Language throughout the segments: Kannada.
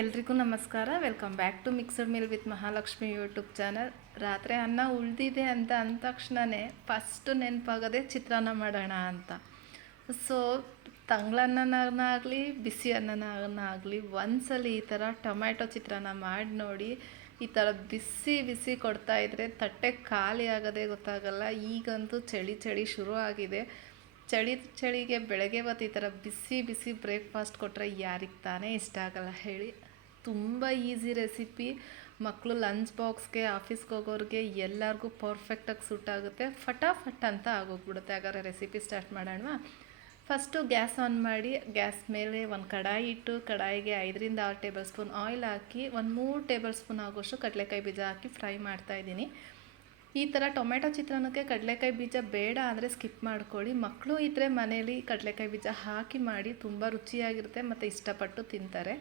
ಎಲ್ರಿಗೂ ನಮಸ್ಕಾರ. Welcome back to mixed meal with Mahalakshmi YouTube channel. ರಾತ್ರಿ ಅನ್ನ ಉಳಿದಿದೆ ಅಂತ ಅಂದ ತಕ್ಷಣವೇ ಫಸ್ಟು ನೆನಪಾಗೋದೇ ಚಿತ್ರಾನ್ನ ಮಾಡೋಣ ಅಂತ. ಸೊ ತಂಗ್ಳನ್ನನಾಗಲಿ ಬಿಸಿ ಅನ್ನನಾಗಲಿ ಒಂದ್ಸಲ ಈ ಥರ ಟೊಮ್ಯಾಟೊ ಚಿತ್ರಾನ್ನ ಮಾಡಿ ನೋಡಿ. ಈ ಥರ ಬಿಸಿ ಬಿಸಿ ಕೊಡ್ತಾಯಿದ್ರೆ ತಟ್ಟೆ ಖಾಲಿ ಆಗೋದೇ ಗೊತ್ತಾಗಲ್ಲ. ಈಗಂತೂ ಚಳಿ ಶುರು ಆಗಿದೆ. ಚಳಿಗೆ ಬೆಳಗ್ಗೆ ಹೊತ್ತು ಈ ಥರ ಬಿಸಿ ಬಿಸಿ ಬ್ರೇಕ್ಫಾಸ್ಟ್ ಕೊಟ್ಟರೆ ಯಾರಿಗೆ ತಾನೇ ಇಷ್ಟ ಆಗಲ್ಲ ಹೇಳಿ. ತುಂಬ ಈಸಿ ರೆಸಿಪಿ. ಮಕ್ಕಳು ಲಂಚ್ ಬಾಕ್ಸ್ಗೆ, ಆಫೀಸ್ಗೆ ಹೋಗೋರಿಗೆ ಎಲ್ಲರಿಗೂ ಪರ್ಫೆಕ್ಟಾಗಿ ಸೂಟ್ ಆಗುತ್ತೆ. ಫಟಾಫಟ್ ಅಂತ ಆಗೋಗ್ಬಿಡುತ್ತೆ. ಹಾಗಾದ್ರೆ ರೆಸಿಪಿ ಸ್ಟಾರ್ಟ್ ಮಾಡೋಣ. ಫಸ್ಟು ಗ್ಯಾಸ್ ಆನ್ ಮಾಡಿ, ಗ್ಯಾಸ್ ಮೇಲೆ ಒಂದು ಕಡಾಯಿ ಇಟ್ಟು, ಕಡಾಯಿಗೆ 5-6 ಟೇಬಲ್ ಸ್ಪೂನ್ ಆಯಿಲ್ ಹಾಕಿ, ಒಂದು 3 ಟೇಬಲ್ ಸ್ಪೂನ್ ಆಗೋಷ್ಟು ಕಡಲೆಕಾಯಿ ಬೀಜ ಹಾಕಿ ಫ್ರೈ ಮಾಡ್ತಾಯಿದ್ದೀನಿ. ಈ ಥರ ಟೊಮೆಟೊ ಚಿತ್ರಾನ್ನಕ್ಕೆ ಕಡಲೆಕಾಯಿ ಬೀಜ ಬೇಡ ಅಂದರೆ ಸ್ಕಿಪ್ ಮಾಡ್ಕೊಳ್ಳಿ. ಮಕ್ಕಳು ಇದ್ದರೆ ಮನೇಲಿ ಕಡಲೆಕಾಯಿ ಬೀಜ ಹಾಕಿ ಮಾಡಿ, ತುಂಬ ರುಚಿಯಾಗಿರುತ್ತೆ ಮತ್ತು ಇಷ್ಟಪಟ್ಟು ತಿಂತಾರೆ.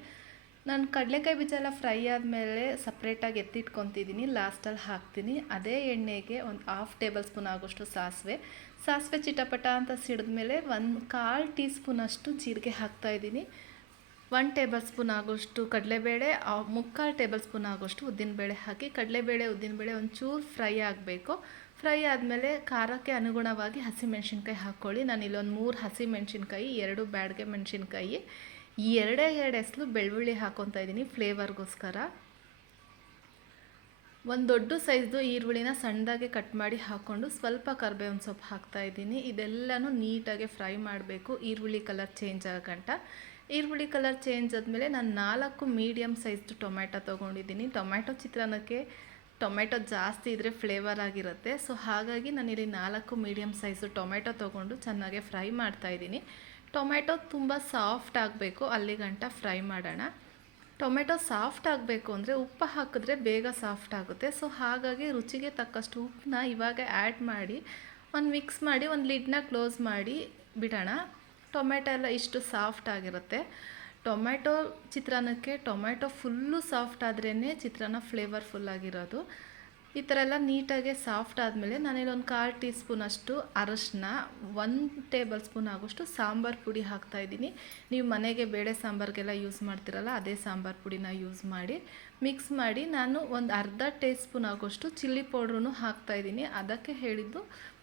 ನಾನು ಕಡಲೆಕಾಯಿ ಬೀಜ ಎಲ್ಲ ಫ್ರೈ ಆದಮೇಲೆ ಸಪ್ರೇಟಾಗಿ ಎತ್ತಿಟ್ಕೊತಿದ್ದೀನಿ. ಲಾಸ್ಟಲ್ಲಿ ಹಾಕ್ತೀನಿ. ಅದೇ ಎಣ್ಣೆಗೆ ಒಂದು 1/2 ಟೇಬಲ್ ಸ್ಪೂನ್ ಆಗೋಷ್ಟು ಸಾಸಿವೆ ಚಿಟಪಟ ಅಂತ ಸಿಡಿದ್ಮೇಲೆ 1/4 ಟೀ ಸ್ಪೂನಷ್ಟು ಜೀರಿಗೆ ಹಾಕ್ತಾಯಿದ್ದೀನಿ. 1 ಟೇಬಲ್ ಸ್ಪೂನ್ ಆಗೋಷ್ಟು ಕಡಲೆಬೇಳೆ, 3/4 ಟೇಬಲ್ ಸ್ಪೂನ್ ಆಗೋಷ್ಟು ಉದ್ದಿನಬೇಳೆ ಹಾಕಿ, ಕಡಲೆಬೇಳೆ ಉದ್ದಿನಬೇಳೆ ಒಂಚೂರು ಫ್ರೈ ಆಗಬೇಕು. ಫ್ರೈ ಆದಮೇಲೆ ಖಾರಕ್ಕೆ ಅನುಗುಣವಾಗಿ ಹಸಿಮೆಣ್ಸಿನ್ಕಾಯಿ ಹಾಕ್ಕೊಳ್ಳಿ. ನಾನಿಲ್ಲಿ ಒಂದು 3 ಹಸಿಮೆಣ್ಸಿನ್ಕಾಯಿ, 2 ಬ್ಯಾಡಗೆ ಮೆಣಸಿನ್ಕಾಯಿ, 2 ಎಸಳು ಬೆಳ್ಳುಳ್ಳಿ ಹಾಕ್ಕೊತಾ ಇದ್ದೀನಿ ಫ್ಲೇವರ್ಗೋಸ್ಕರ. ಒಂದು ದೊಡ್ಡ ಸೈಜ್ದು ಈರುಳ್ಳಿನ ಸಣ್ಣದಾಗೆ ಕಟ್ ಮಾಡಿ ಹಾಕ್ಕೊಂಡು ಸ್ವಲ್ಪ ಕರಿಬೇವಿನ ಸೊಪ್ಪು ಹಾಕ್ತಾಯಿದ್ದೀನಿ. ಇದೆಲ್ಲನೂ ನೀಟಾಗಿ ಫ್ರೈ ಮಾಡಬೇಕು, ಈರುಳ್ಳಿ ಕಲರ್ ಚೇಂಜ್ ಆಗಂಟ. ಈರುಳ್ಳಿ ಕಲರ್ ಚೇಂಜ್ ಆದಮೇಲೆ ನಾನು 4 ಮೀಡಿಯಮ್ ಸೈಜ್ದು ಟೊಮ್ಯಾಟೊ ತೊಗೊಂಡಿದ್ದೀನಿ. ಟೊಮ್ಯಾಟೊ ಚಿತ್ರಾನ್ನಕ್ಕೆ ಟೊಮೆಟೊ ಜಾಸ್ತಿ ಇದ್ದರೆ ಫ್ಲೇವರ್ ಆಗಿರುತ್ತೆ. ಸೊ ಹಾಗಾಗಿ ನಾನಿಲ್ಲಿ 4 ಮೀಡಿಯಮ್ ಸೈಜು ಟೊಮೆಟೊ ತೊಗೊಂಡು ಚೆನ್ನಾಗೆ ಫ್ರೈ ಮಾಡ್ತಾಯಿದ್ದೀನಿ. ಟೊಮೆಟೊ ತುಂಬ ಸಾಫ್ಟ್ ಆಗಬೇಕು, ಅಲ್ಲಿಗಂಟ ಫ್ರೈ ಮಾಡೋಣ. ಟೊಮೆಟೊ ಸಾಫ್ಟ್ ಆಗಬೇಕು ಅಂದರೆ ಉಪ್ಪು ಹಾಕಿದ್ರೆ ಬೇಗ ಸಾಫ್ಟ್ ಆಗುತ್ತೆ. ಸೊ ಹಾಗಾಗಿ ರುಚಿಗೆ ತಕ್ಕಷ್ಟು ಉಪ್ಪನ್ನ ಇವಾಗ ಆ್ಯಡ್ ಮಾಡಿ ಒಂದು ಮಿಕ್ಸ್ ಮಾಡಿ ಒಂದು ಲಿಡ್ನ ಕ್ಲೋಸ್ ಮಾಡಿ ಬಿಡೋಣ. ಟೊಮೆಟೊ ಎಲ್ಲ ಇಷ್ಟು ಸಾಫ್ಟ್ ಆಗಿರುತ್ತೆ. ಟೊಮೆಟೊ ಚಿತ್ರಾನ್ನಕ್ಕೆ ಟೊಮೆಟೊ ಫುಲ್ಲು ಸಾಫ್ಟ್ ಆದ್ರೇ ಚಿತ್ರಾನ್ನ ಫ್ಲೇವರ್ಫುಲ್ ಆಗಿರೋದು. ಈ ಥರ ಎಲ್ಲ ನೀಟಾಗಿ ಸಾಫ್ಟ್ ಆದಮೇಲೆ ನಾನಿಲ್ಲಿ ಒಂದು 1/4 ಟೀ ಸ್ಪೂನಷ್ಟು ಅರಶಿನ, 1 ಟೇಬಲ್ ಸ್ಪೂನ್ ಆಗೋಷ್ಟು ಸಾಂಬಾರು ಪುಡಿ ಹಾಕ್ತಾಯಿದ್ದೀನಿ. ನೀವು ಮನೆಗೆ ಬೇಳೆ ಸಾಂಬಾರಿಗೆಲ್ಲ ಯೂಸ್ ಮಾಡ್ತಿರಲ್ಲ, ಅದೇ ಸಾಂಬಾರು ಪುಡಿನ ಯೂಸ್ ಮಾಡಿ ಮಿಕ್ಸ್ ಮಾಡಿ. ನಾನು ಒಂದು ಅರ್ಧ ಟೀ ಸ್ಪೂನ್ ಆಗೋಷ್ಟು ಚಿಲ್ಲಿ ಪೌಡ್ರೂ ಹಾಕ್ತಾಯಿದ್ದೀನಿ. ಅದಕ್ಕೆ ಹೇಳಿದ್ದು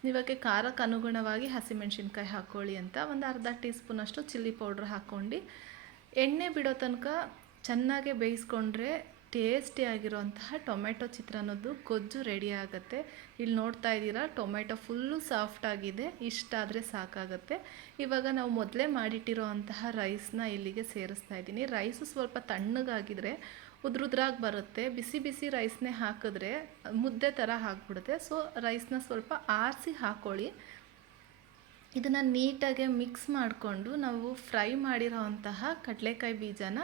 ಇವಾಗ ಖಾರಕ್ಕೆ ಅನುಗುಣವಾಗಿ ಹಸಿಮೆಣ್ಸಿನ್ಕಾಯಿ ಹಾಕ್ಕೊಳ್ಳಿ ಅಂತ. ಒಂದು ಅರ್ಧ ಟೀ ಸ್ಪೂನಷ್ಟು ಚಿಲ್ಲಿ ಪೌಡ್ರ್ ಹಾಕ್ಕೊಂಡು ಎಣ್ಣೆ ಬಿಡೋ ತನಕ ಚೆನ್ನಾಗೆ ಬೇಯಿಸ್ಕೊಂಡ್ರೆ ಟೇಸ್ಟಿಯಾಗಿರೋಂತಹ ಟೊಮೆಟೊ ಚಿತ್ರಾನ್ನದ್ದು ಗೊಜ್ಜು ರೆಡಿ ಆಗುತ್ತೆ. ಇಲ್ಲಿ ನೋಡ್ತಾ ಇದ್ದೀರಾ, ಟೊಮೆಟೊ ಫುಲ್ಲು ಸಾಫ್ಟ್ ಆಗಿದೆ. ಇಷ್ಟಾದರೆ ಸಾಕಾಗುತ್ತೆ. ಇವಾಗ ನಾವು ಮೊದಲೇ ಮಾಡಿಟ್ಟಿರೋ ಅಂತಹ ರೈಸ್ನ ಇಲ್ಲಿಗೆ ಸೇರಿಸ್ತಾ ಇದ್ದೀನಿ. ರೈಸು ಸ್ವಲ್ಪ ತಣ್ಣಗಾಗಿದ್ರೆ ಉದ್ರುದ್ರಾಗಿ ಬರುತ್ತೆ. ಬಿಸಿ ಬಿಸಿ ರೈಸ್ನೇ ಹಾಕಿದ್ರೆ ಮುದ್ದೆ ಥರ ಹಾಕ್ಬಿಡುತ್ತೆ. ಸೊ ರೈಸ್ನ ಸ್ವಲ್ಪ ಆರಿಸಿ ಹಾಕ್ಕೊಳ್ಳಿ. ಇದನ್ನು ನೀಟಾಗಿ ಮಿಕ್ಸ್ ಮಾಡಿಕೊಂಡು ನಾವು ಫ್ರೈ ಮಾಡಿರೋ ಅಂತಹ ಕಡಲೆಕಾಯಿ ಬೀಜನ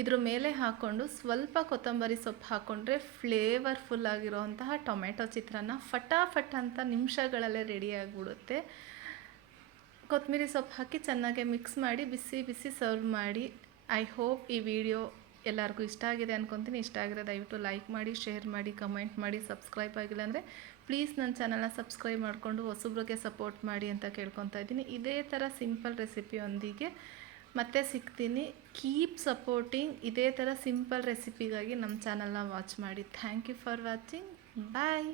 ಇದ್ರ ಮೇಲೆ ಹಾಕ್ಕೊಂಡು ಸ್ವಲ್ಪ ಕೊತ್ತಂಬರಿ ಸೊಪ್ಪು ಹಾಕ್ಕೊಂಡ್ರೆ ಫ್ಲೇವರ್ಫುಲ್ ಆಗಿರೋವಂತಹ ಟೊಮೆಟೊ ಚಿತ್ರಾನ್ನ ಫಟಾಫಟ್ ಅಂತ ನಿಮಿಷಗಳಲ್ಲೇ ರೆಡಿ ಆಗಿಬಿಡುತ್ತೆ. ಕೊತ್ತಂಬರಿ ಸೊಪ್ಪು ಹಾಕಿ ಚೆನ್ನಾಗಿ ಮಿಕ್ಸ್ ಮಾಡಿ ಬಿಸಿ ಬಿಸಿ ಸರ್ವ್ ಮಾಡಿ. ಐ ಹೋಪ್ ಈ ವಿಡಿಯೋ ಎಲ್ಲರಿಗೂ ಇಷ್ಟ ಆಗಿದೆ ಅಂದ್ಕೊತೀನಿ. ಇಷ್ಟ ಆಗಿರೋ ದಯವಿಟ್ಟು ಲೈಕ್ ಮಾಡಿ, ಶೇರ್ ಮಾಡಿ, ಕಮೆಂಟ್ ಮಾಡಿ. ಸಬ್ಸ್ಕ್ರೈಬ್ ಆಗಿಲ್ಲ ಅಂದರೆ ಪ್ಲೀಸ್ ನನ್ನ ಚಾನಲ್ನ ಸಬ್ಸ್ಕ್ರೈಬ್ ಮಾಡಿಕೊಂಡು ಹೊಸಬ್ರಿಗೆ ಸಪೋರ್ಟ್ ಮಾಡಿ ಅಂತ ಕೇಳ್ಕೊತಾ ಇದ್ದೀನಿ. ಇದೇ ಥರ ಸಿಂಪಲ್ ರೆಸಿಪಿಯೊಂದಿಗೆ ಮತ್ತೆ ಸಿಗ್ತೀನಿ. Keep supporting. ಇದೇ ಥರ ಸಿಂಪಲ್ ರೆಸಿಪಿಗಾಗಿ ನಮ್ಮ ಚಾನಲ್ನ ವಾಚ್ ಮಾಡಿ. Thank you for watching. Bye.